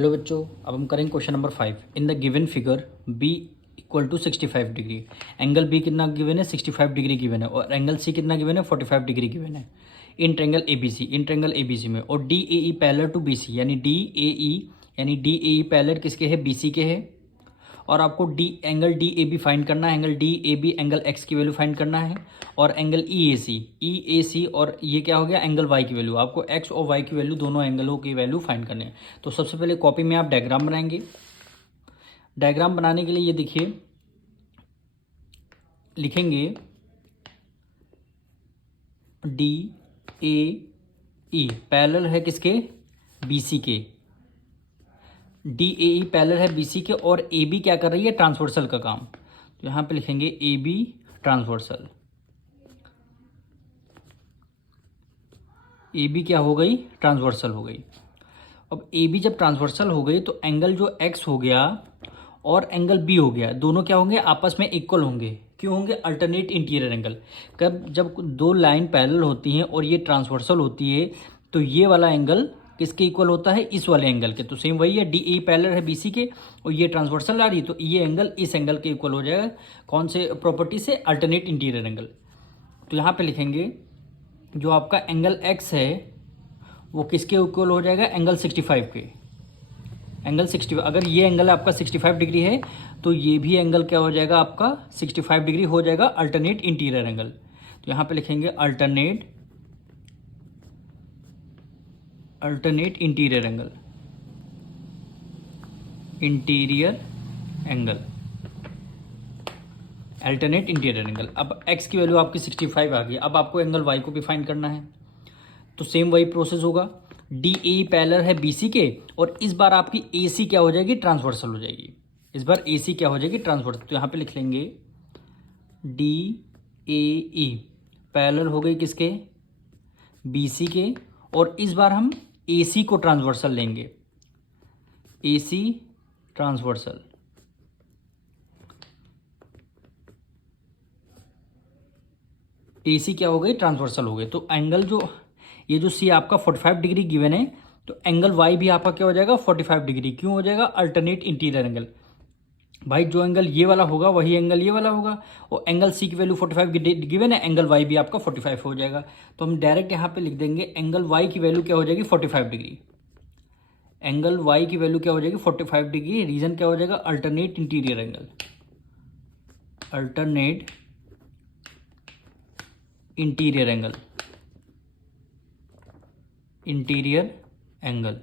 Hello बच्चों, अब हम करेंगे question number 5। In the given figure B equal to 65 degree. Angle B कितना गिवन है? 65 डिग्री गिवन है। और एंगल सी कितना गिवन है? 45 डिग्री गिवन है। In triangle A B C में, और D A E parallel to B C, यानी डी ए ई पैरेलल किसके है? बी सी के है। और आपको angle D A B find करना है, angle D A B angle X की वैल्यू फाइंड करना है। और एंगल ई ए सी और ये क्या हो गया? एंगल वाई की वैल्यू। आपको एक्स और वाई की वैल्यू, दोनों एंगलों की वैल्यू फाइंड करनी है। तो सबसे पहले कॉपी में आप डायग्राम बनाएंगे। डायग्राम बनाने के लिए ये देखिए, लिखेंगे डी ए ई पैरेलल है किसके? बी सी के। डी ए ई पैरेलल है बी सी के, और ए बी क्या कर रही है? ट्रांसवर्सल का काम। तो यहाँ पे लिखेंगे A B transversal. A B क्या हो गई? ट्रांसवर्सल हो गई। अब ए बी जब ट्रांसवर्सल हो गई तो एंगल जो एक्स हो गया और एंगल बी हो गया, दोनों क्या होंगे? आपस में इक्वल होंगे। क्यों होंगे? Alternate interior angle. कब? जब दो लाइन पैरेलल होती हैं और ये ट्रांसवर्सल होती है, तो ये वाला एंगल किसके इक्वल होता है? इस वाले एंगल के। तो सेम वही है, डी ए पैरेलल है बी सी के और ये ट्रांसवर्सल आ रही है, तो ये एंगल इस एंगल के इक्वल हो जाएगा। कौन से प्रॉपर्टी से? Alternate interior angle. तो यहाँ पे लिखेंगे जो आपका एंगल एक्स है वो किसके इक्वल हो जाएगा? एंगल 65 के। एंगल 65, अगर ये एंगल आपका 65 डिग्री है तो ये भी एंगल क्या हो जाएगा? आपका 65 डिग्री हो जाएगा, अल्टरनेट इंटीरियर एंगल। तो यहाँ पे लिखेंगे alternate interior angle. Alternate interior angle. अब x की वैल्यू आपकी 65 आ गई। अब आपको एंगल y को भी फाइंड करना है, तो सेम वही प्रोसेस होगा। डी ए पैरेलल है बी सी के, और इस बार आपकी ए सी क्या हो जाएगी? ट्रांसवर्सल हो जाएगी। इस बार ए सी क्या हो जाएगी? ट्रांसवर्सल। तो यहाँ पे लिख लेंगे डी ए ई पैरेलल हो गई किसके? बी सी के, और इस बार हम ए सी को ट्रांसवर्सल लेंगे। ए सी ट्रांसवर्सल। ए सी क्या हो गई? ट्रांसवर्सल हो गई। तो एंगल जो ये जो सी आपका 45 डिग्री गिवन है, तो एंगल वाई भी आपका क्या हो जाएगा? 45 डिग्री। क्यों हो जाएगा? Alternate interior angle. भाई जो एंगल ये वाला होगा वही एंगल ये वाला होगा, और एंगल सी की वैल्यू 45 गिवन है, एंगल वाई भी आपका 45 हो जाएगा। तो हम डायरेक्ट यहाँ पे लिख देंगे एंगल वाई की वैल्यू क्या हो जाएगी? 45 डिग्री। एंगल वाई की वैल्यू क्या हो जाएगी? 45 डिग्री। रीजन क्या हो जाएगा? Alternate interior angle. Alternate interior angle.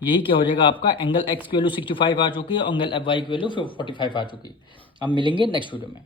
यही क्या हो जाएगा आपका? एंगल एक्स की वैल्यू 65 आ चुकी है, एंगल वाई की वैल्यू 45 आ चुकी है। हम मिलेंगे नेक्स्ट वीडियो में।